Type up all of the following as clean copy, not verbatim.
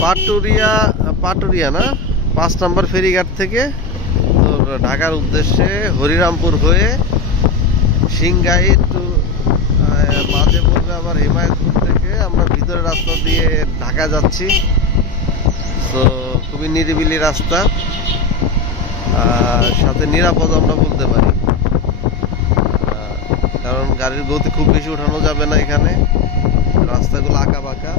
পাটুরিয়া, পাটুরিয়া না, 5 নম্বর ফেরিঘাট থেকে তোর ঢাকার উদ্দেশ্যে হরিরামপুর হয়ে সিংগাই টু মাঝে পড়বে আবার হিমায়তপুর থেকে আমরা ভিতরের রাস্তা দিয়ে ঢাকা যাচ্ছি। তো খুবই নিরিবিলি রাস্তা, সাথে নিরাপদ আমরা বলতে পারি, কারণ গাড়ির গতি খুব বেশি উঠানো যাবে না এখানে, রাস্তাগুলো আঁকা বাঁকা।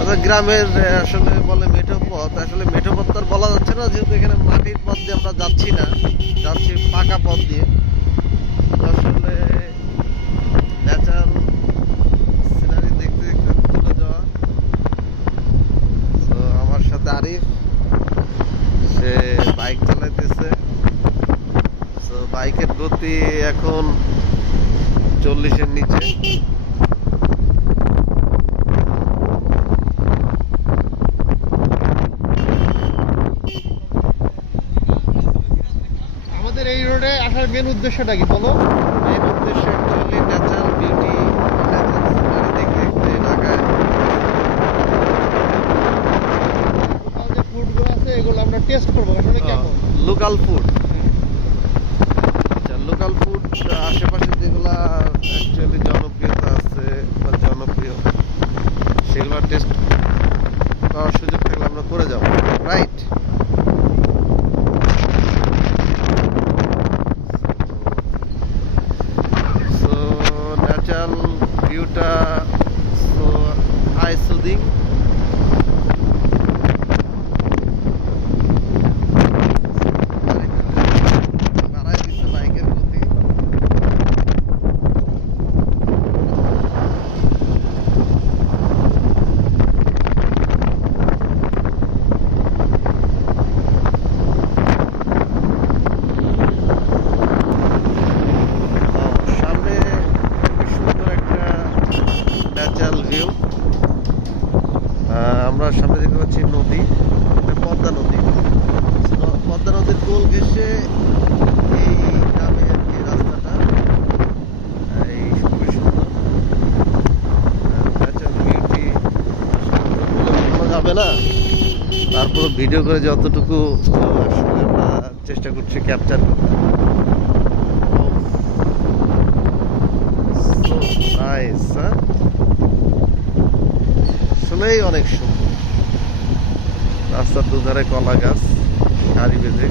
আচ্ছা, গ্রামের আসলে বলে মেঠো পথ, আসলে মেঠো পথ তো আর বলা যাচ্ছে না, যেহেতু এখানে মাটির পথ দিয়ে আমরা যাচ্ছি না, যাচ্ছি পাকা পথ দিয়ে। আসলে ন্যাচারাল সিনারি দেখতে দেখতে চলে যাওয়া। তো আমার সাথে আরিফ, সে বাইক চালাইতেছে। তো বাইকের গতি এখন 40-এর নিচে। আমাদের এই রোডে আসার মেন উদ্দেশ্যটা কি বলো? মেন উদ্দেশ্য actually natural beauty, natural scenery দেখতে দেখতে ঢাকায়। লোকাল যে ফুডগুলো আছে এগুলো আমরা টেস্ট করবো আসলে কেমন। লোকাল ফুড, আচ্ছা লোকাল ফুড আশেপাশে যেগুলা অ্যাকচুয়ালি জনপ্রিয়তা আছে বা জনপ্রিয়, সেগুলো টেস্ট করার সুযোগ থাকলে আমরা করে যাবো, রাইট? সো ন্যাচারাল ভিউটা সো আই সুদিং। বাইকের গতি সামনে খুবই সুন্দর একটা ন্যাচারাল ভিউ। আমরা সামনে দেখতে পাচ্ছি নদী, এটা পদ্মা নদী। পদ্মা নদীর কোল ঘেঁষে এই গ্রামের এই রাস্তাটা, এই খুবই সুন্দর ন্যাচারাল বিউটি, বলা যাবে না। তারপর ভিডিও করে যতটুকু আসলে আমরা চেষ্টা করছি ক্যাপচার করতে। নাইস, আসলেই অনেক সুন্দর। রাস্তার দুধারে কলা গাছ সারি বেঁধে।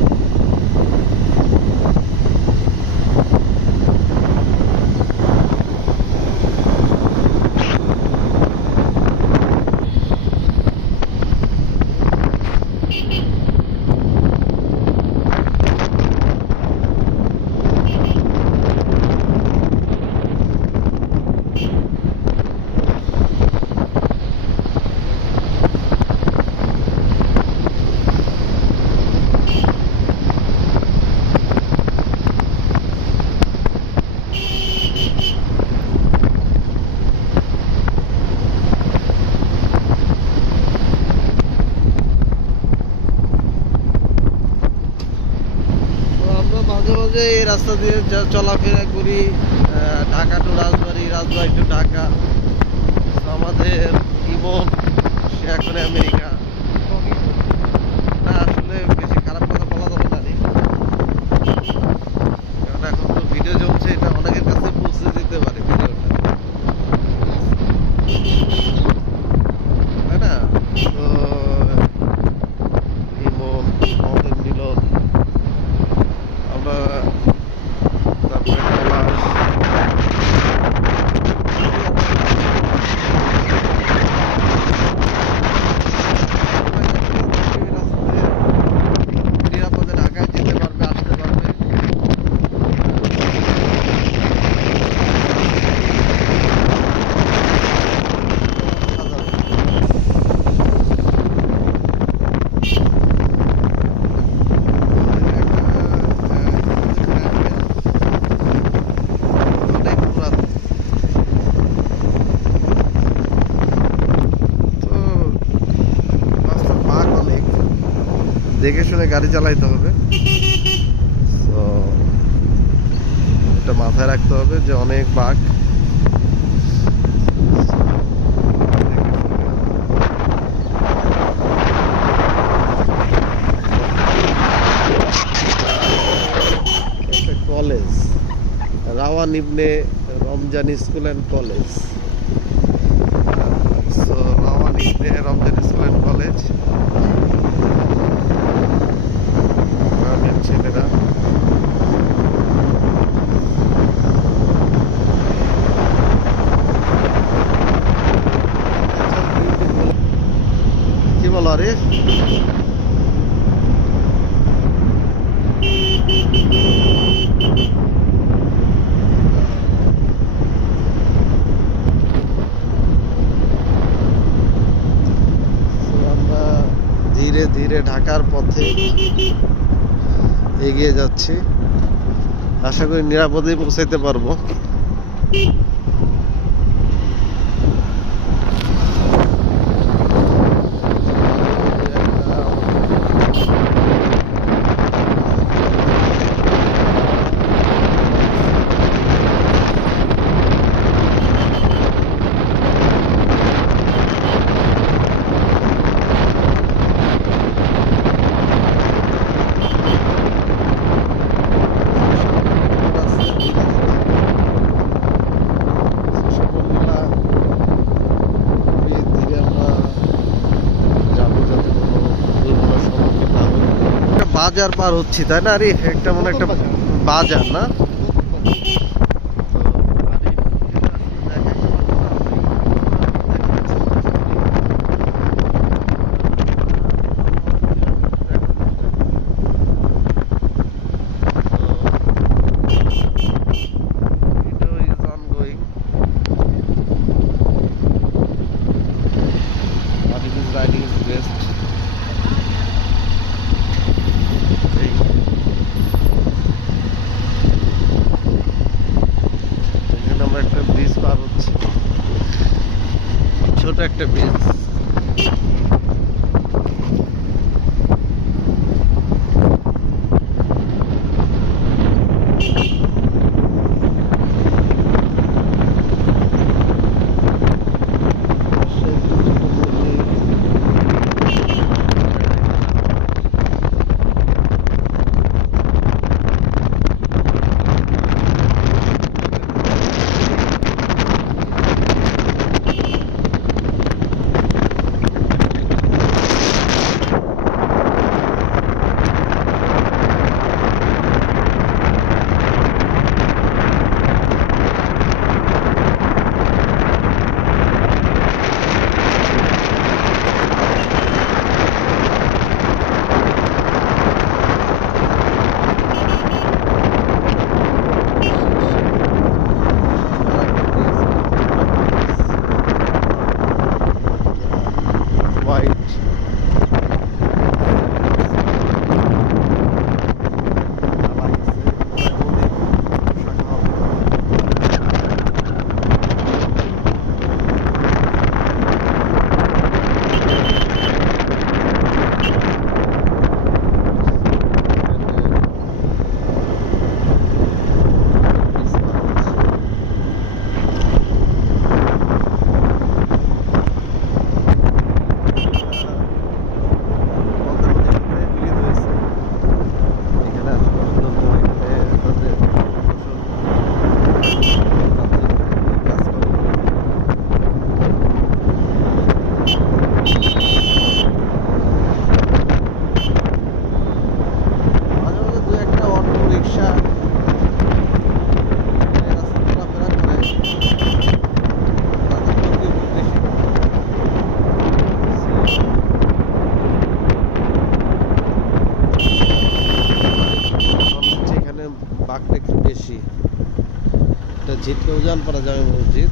মাঝে মাঝে এই রাস্তা দিয়ে চলাফেরা করি, ঢাকা টু রাজবাড়ি, রাজবাড়ি টু ঢাকা। আমাদের ইমন, সে এখন আমেরিকা। না আসলে বেশি খারাপ কথা বলা যাবে না রে, কারণ এখন তো ভিডিও জমছে, এটা অনেকের কাছে পৌঁছে দিতে পারে ভিডিওটা, তাই না? তো ইমন, আমাদের মিলন, আমরা তারপরে পলাশ, নিরাপদে ঢাকায় যেতে পারবে, আসতে পারবে। অনেক পুরাতন। তো রাস্তার বাঁক অনেক, দেখে শুনে গাড়ি চালাইতে হবে। তো এটা মাথায় রাখতে হবে যে অনেক বাঁক। Rawan Ibne Ramzan school and college. So Rawan Ibne Ramzan school and college, গ্রামের ছেলেরা। কি বলো আরে? আমরা ধীরে ধীরে ঢাকার পথে এগিয়ে যাচ্ছি, আশা করি নিরাপদেই পৌঁছাইতে পারবো। বাজার পার হচ্ছি তাই না আরিফ? একটা মনে একটা বাজার না? Riding is best. এখানে আমরা একটা ব্রিজ পার হচ্ছি, ছোট একটা ব্রিজ। বাঘটা একটু বেশি। এটা ঝিটকে উজান পারা যাবে মসজিদ,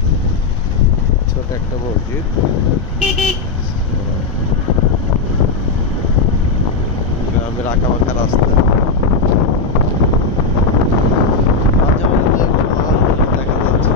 ছোট একটা মসজিদ। গ্রামের আঁকা বাঁকা রাস্তা, মাঝে মাঝে দেখা যাচ্ছে।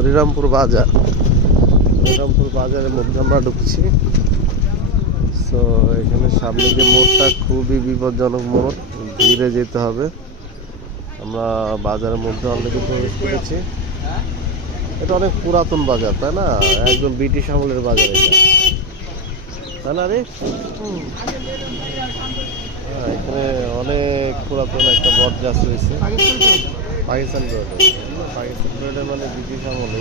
হরিরামপুর বাজার। হরিরামপুর বাজারের মধ্যে আমরা ঢুকছি। তো এখানে সামনে যে মোড়টা খুবই বিপজ্জনক মোড়, ধীরে যেতে হবে। আমরা বাজারের মধ্যে অলরেডি প্রবেশ করেছি। এটা অনেক পুরাতন বাজার, তাই না? একদম ব্রিটিশ আমলের বাজার এটা, তাই না রে? হ্যাঁ, এখানে অনেক পুরাতন একটা বট গাছ রয়েছে। পাকিস্তান রোডে, পাকিস্তান রোডে মানে ব্রিটিশ আমলে।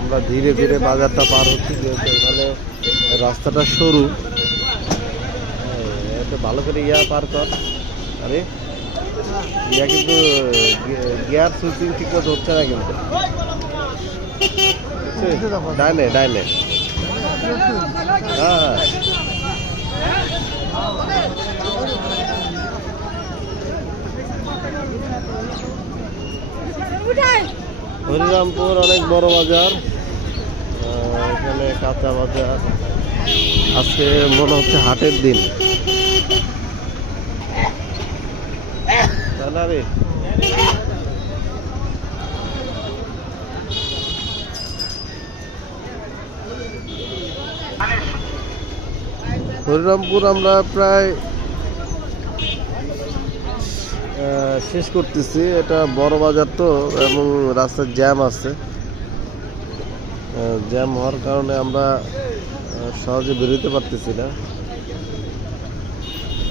আমরা ধীরে ধীরে বাজারটা পার হচ্ছি, যেহেতু এখানে রাস্তাটা সরু। এটা ভালো করে পার কর। আরে কিন্তু গিয়ার সুইচিং ঠিক মতো হচ্ছে না কিন্তু। ডাইনে ডাইনে, হ্যাঁ। হরিরামপুর অনেক বড় বাজার। এখানে কাঁচা বাজার। আজকে মনে হচ্ছে হাটের দিন, তাই না রে? হরিরামপুর আমরা প্রায় শেষ করতেছি। এটা বড় বাজার তো, এবং রাস্তার জ্যাম আছে। জ্যাম হওয়ার কারণে আমরা সহজে বেরোতে পারতেছি না।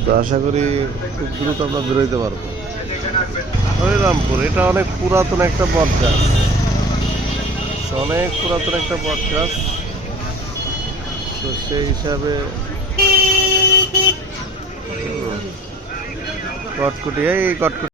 তো আশা করি খুব দ্রুত আমরা বেরোতে পারবো। হরিরামপুর এটা অনেক পুরাতন একটা বট গাছ, অনেক পুরাতন একটা বট গাছ। তো সেই হিসাবে কটকুটি, এই কটকুটি